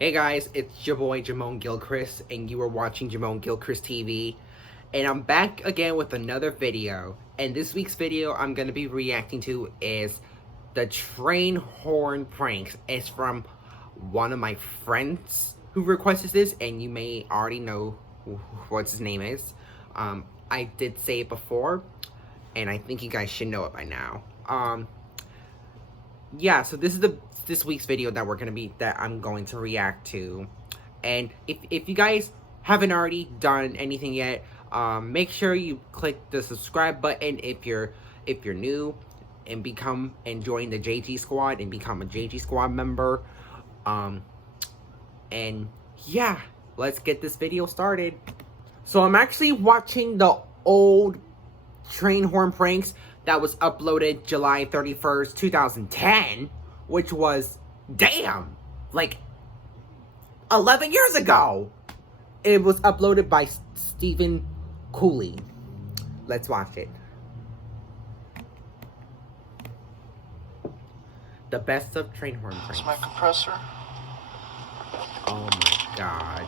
Hey guys, it's your boy Jamone Gilchrist, and you are watching Jamone Gilchrist TV. And I'm back again with another video. And this week's video I'm going to be reacting to is the train horn pranks. It's from one of my friends who requested this, and you may already know what his name is. I did say it before, and I think you guys should know it by now. Yeah, so this is this week's video that I'm going to react to. And if you guys haven't already done anything yet, make sure you click the subscribe button if you're new, and join the JG squad and become a JG squad member. And yeah, let's get this video started. So I'm actually watching the old train horn pranks that was uploaded July 31st, 2010, which was, damn, like 11 years ago. It was uploaded by Stephen Cooley. Let's watch it. The best of train horn pranks. That's my compressor. Oh my god.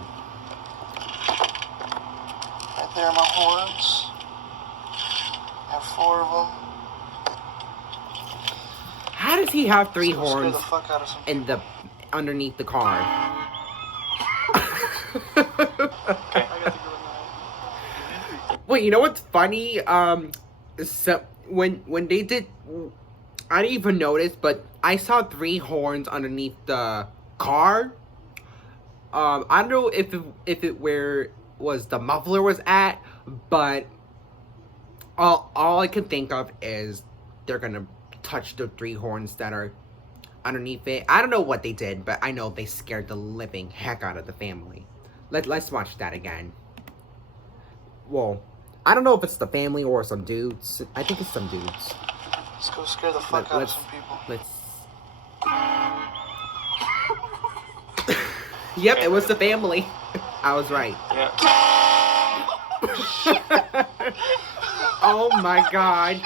Right there are my horns. I have 4 of them. How does he have 3 Scare horns the fuck out of some in the underneath the car? Okay. Wait, you know what's funny? So when they did, I didn't even notice, but I saw 3 horns underneath the car. I don't know if it where was the muffler was at, but all I can think of is they're gonna touch the 3 horns that are underneath it. I don't know what they did, but I know they scared the living heck out of the family. Let's watch that again. Well, I don't know if it's the family or some dudes. I think it's some dudes. Let's go scare the fuck out of some people. Yep, it was the family. I was right. Yeah. Oh my god.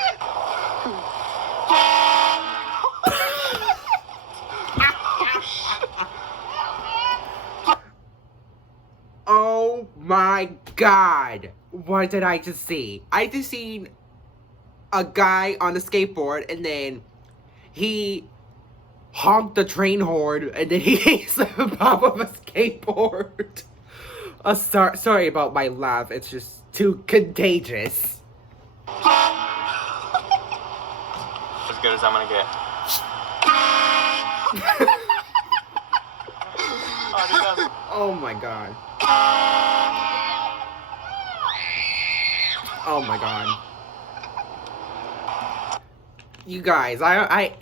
Oh my god. What did I just see? I just seen a guy on a skateboard, and then he honked the train horn, and then he hits the top of a skateboard. Sorry about my laugh. It's just too contagious. As good as I'm gonna get. Oh my god. Oh my god. You guys,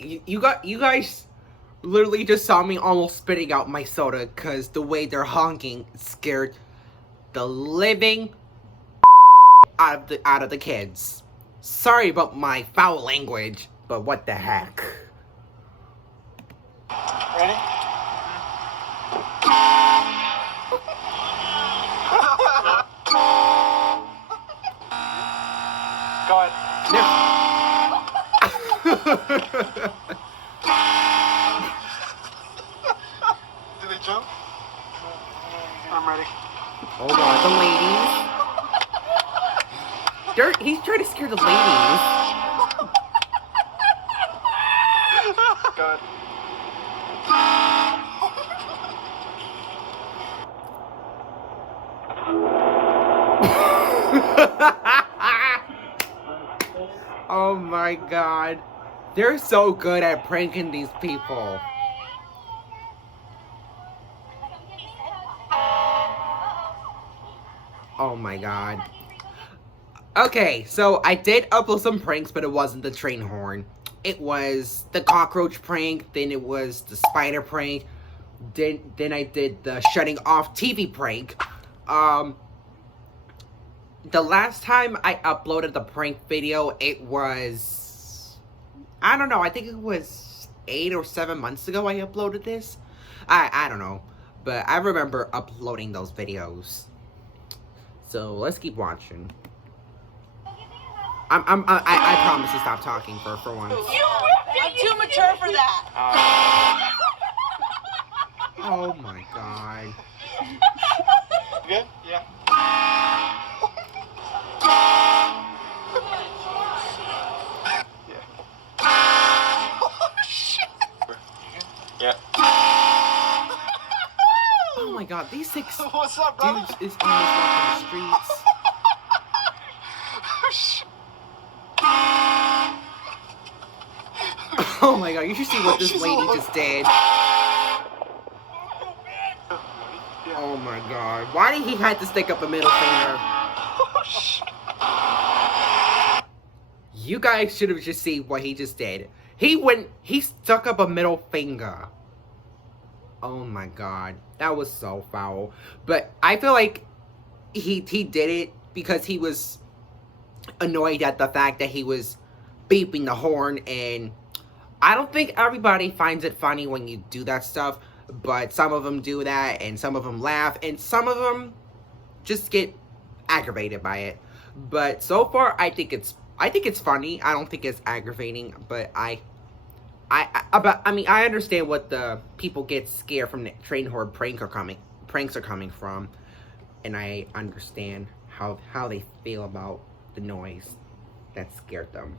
you guys literally just saw me almost spitting out my soda because the way they're honking scared the living out of the kids. Sorry about my foul language, but what the heck. Ready? Go ahead. Did they jump? I'm ready. Hold on, the ladies. He's trying to scare the ladies. Go ahead. Oh my god. They're so good at pranking these people. Oh my god. Okay, so I did upload some pranks, but it wasn't the train horn. It was the cockroach prank, then it was the spider prank, then I did the shutting off TV prank. The last time I uploaded the prank video, it was, I don't know, I think it was 8 or 7 months ago I uploaded this. I don't know, but I remember uploading those videos. So let's keep watching. I promise to stop talking for once. I'm too mature for that. Oh my god. Good? Yeah. Yeah. Oh my god, these 6 What's up, brother? dudes is almost walking the streets. Oh my god, you should see what this lady just did. Oh my god. Why did he have to stick up a middle finger? You guys should have just seen what he just did. He stuck up a middle finger. Oh my god. That was so foul. But I feel like he did it because he was annoyed at the fact that he was beeping the horn, and I don't think everybody finds it funny when you do that stuff, but some of them do that, and some of them laugh, and some of them just get aggravated by it. But so far, I think it's funny. I don't think it's aggravating, but I understand what the people get scared from the train horn pranks are coming from, and I understand how they feel about the noise that scared them.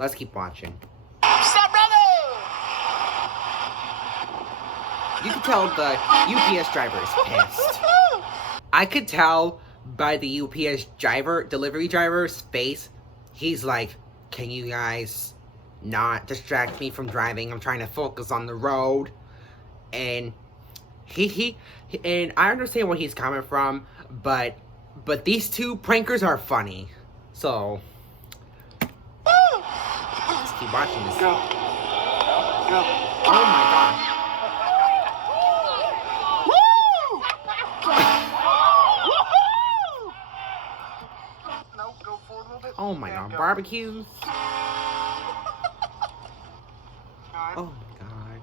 Let's keep watching. Stop, brother! You can tell the UPS driver is pissed. I could tell by the UPS delivery driver's face. He's like, can you guys not distract me from driving? I'm trying to focus on the road. And and I understand where he's coming from, but these 2 prankers are funny. So let's keep watching this. Go. Go. Oh my god. No, go forward a little bit. Oh my Yeah, god. go. Barbecues. Alright. Oh my god.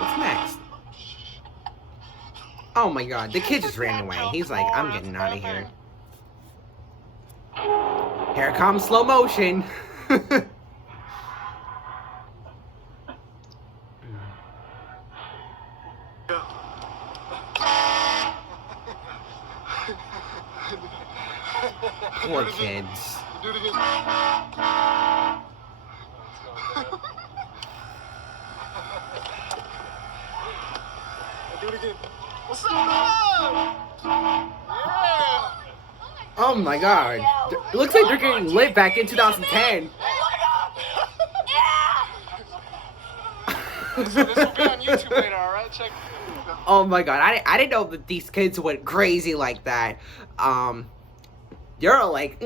What's next? Oh my god. The kid just ran away. He's like, I'm getting out of here. Here comes slow motion. Go. Poor kids. Do it again. Do it again. What's up, brother? Yeah. Oh my god. It looks like they're getting lit back in 2010. This will be on YouTube later, alright? Check. Oh my god. I didn't know that these kids went crazy like that. They're like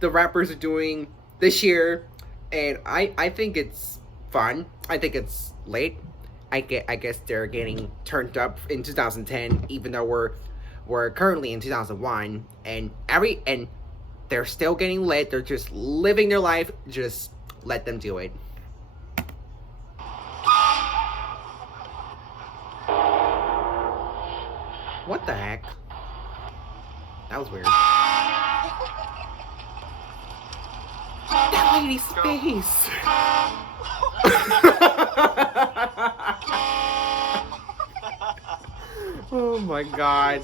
the rappers are doing this year, and I think it's fun. I think it's late. I guess they're getting turned up in 2010, even though we're currently in 2001, and they're still getting lit. They're just living their life. Just let them do it. What the heck? That was weird. That lady's face. Oh my god.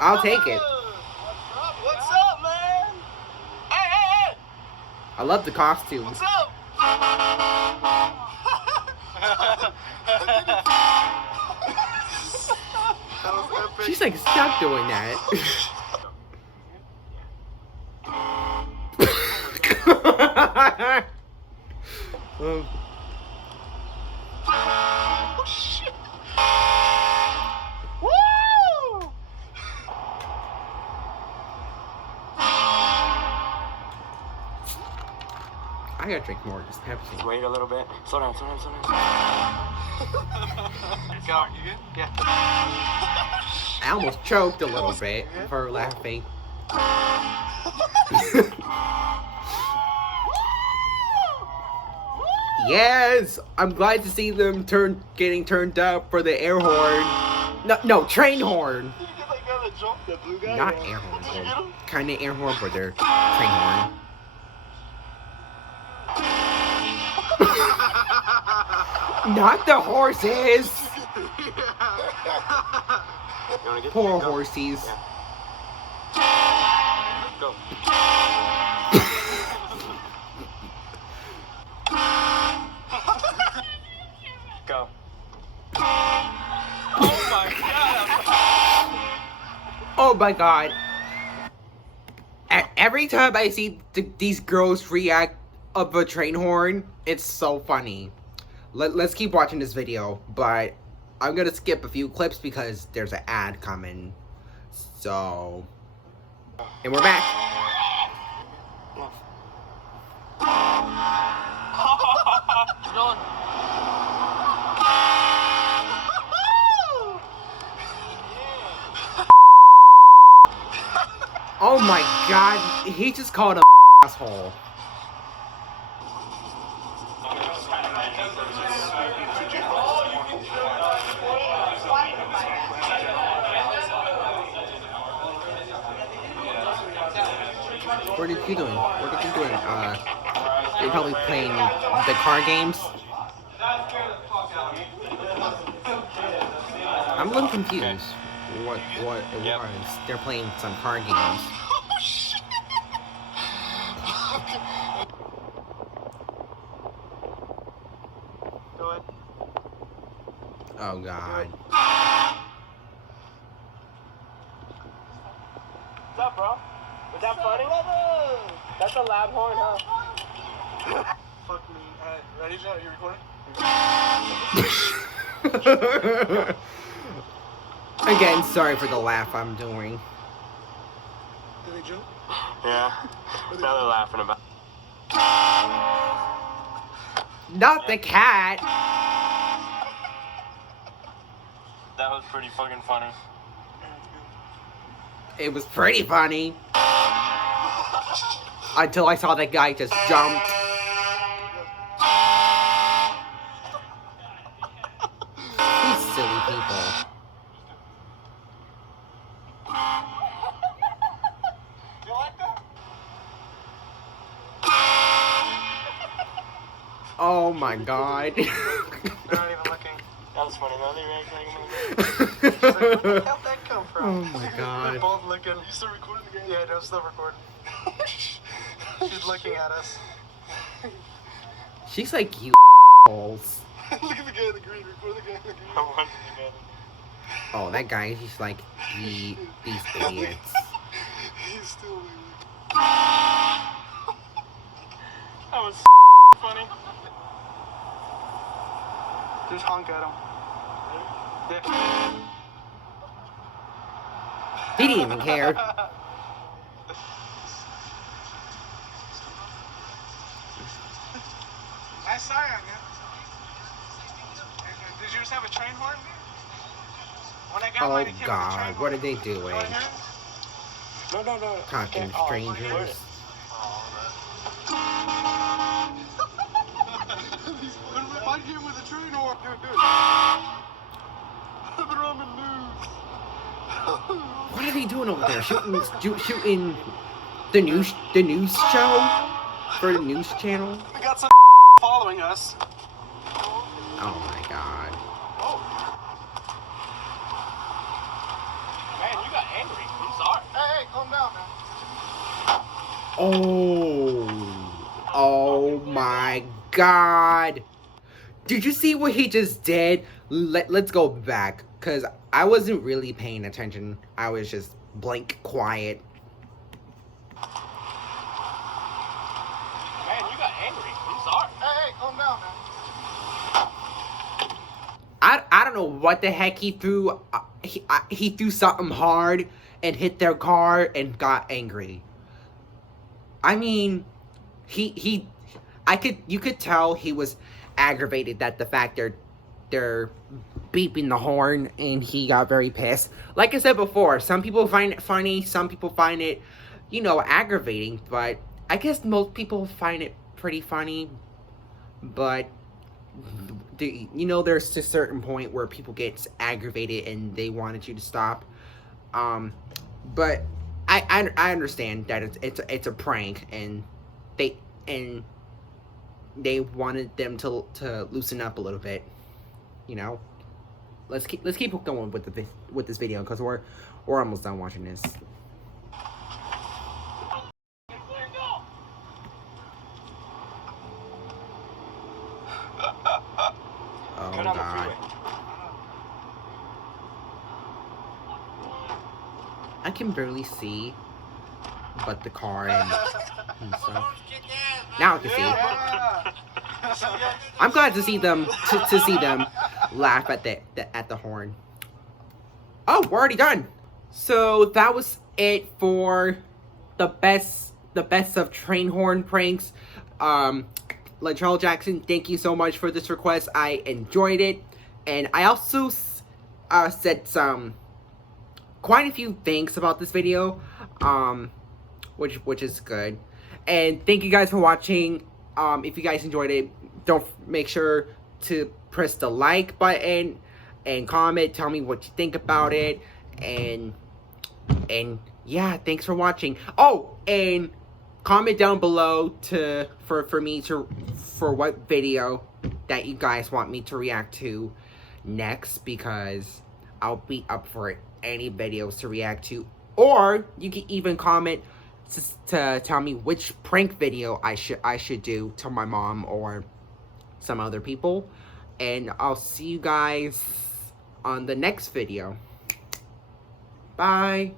I'll take it. What's up, man? Hey! I love the costume. What's up? She's like, stop doing that. Um, Oh, shit. Woo! I gotta drink more of this Pepsi. Wait a little bit. Slow down, slow down, slow down. Go. You good? Yeah. I almost choked a little bit for laughing. Yes, I'm glad to see them getting turned up for the air horn. No, train horn. You get like on a The blue guy? Not Yeah. air horn. Did you get him? Kind of air horn, but they're train horn. Not the horses! You wanna get Poor go. horsies. Yeah. Go. Go. Oh my god! Oh my god. Every time I see these girls react of a train horn, it's so funny. Let's keep watching this video, but I'm gonna skip a few clips because there's an ad coming. So, and we're back. Done. Oh my god, he just called a asshole. What are you doing? What are you doing? You're probably playing the car games. I'm a little confused. What it Yep. was? They're playing some car games. Go ahead. Oh god. What's up, bro? Was that funny? That's a loud horn, huh? Fuck me. Alright, ready, Joe? You recording? Again, sorry for the laugh I'm doing. Did they jump? Yeah. Now they're laughing about. Not the cat. That was pretty fucking funny. It was pretty funny. Until I saw that guy just jump. These silly people. You like that? Oh my god. They're not even looking. That was funny. Now they react like a Where the hell did that come from? Oh my They're god. both looking. You still recording the game? Yeah, no, still recording. She's looking at us. She's like, you holes. Look at the guy in the green. Record the guy in the green. I wanted to get it. Oh, that guy, he's like, these idiots. He's still waiting. That was funny. Just honk at him. Yeah. He didn't even care. Nice siren, man. Did you just have a train horn? When I got Oh mine, it came with a train god, horn. what are they doing? You wanna hear it? No. Talking Okay. to Oh, strangers. Find him with a train horn. Dude. They're on the news. What are they doing over there? Shooting the news show? For the news channel? We got some following us. Oh my god. Man, you got angry. I'm sorry. Hey, calm down, man. Oh my god. Did you see what he just did? Let's go back, because I wasn't really paying attention. I was just blank quiet. Man, you got angry. I'm sorry. Hey, calm down, man. I don't know what the heck he threw. He threw something hard and hit their car and got angry. I mean, you could tell he was aggravated that the fact they're beeping the horn, and he got very pissed. Like I said before, some people find it funny, some people find it, aggravating, but I guess most people find it pretty funny. But there's a certain point where people get aggravated and they wanted you to stop. But I understand that it's a prank, and they wanted them to loosen up a little bit, you know. Let's keep going with this video, because we're almost done watching this. Oh Turn on the God. freeway. I can barely see, but the car and stuff. Now I can see. Yeah. I'm glad to see them to see them laugh at the horn. Oh, we're already done. So that was it for the best of train horn pranks. Latrell Jackson, thank you so much for this request. I enjoyed it, and I also said quite a few things about this video, which is good. And thank you guys for watching. If you guys enjoyed it, don't make sure to press the like button and comment. Tell me what you think about it, and yeah, thanks for watching. Oh, and comment down below for what video that you guys want me to react to next, because I'll be up for any videos to react to. Or you can even comment to tell me which prank video I should do to my mom or some other people. And I'll see you guys on the next video. Bye.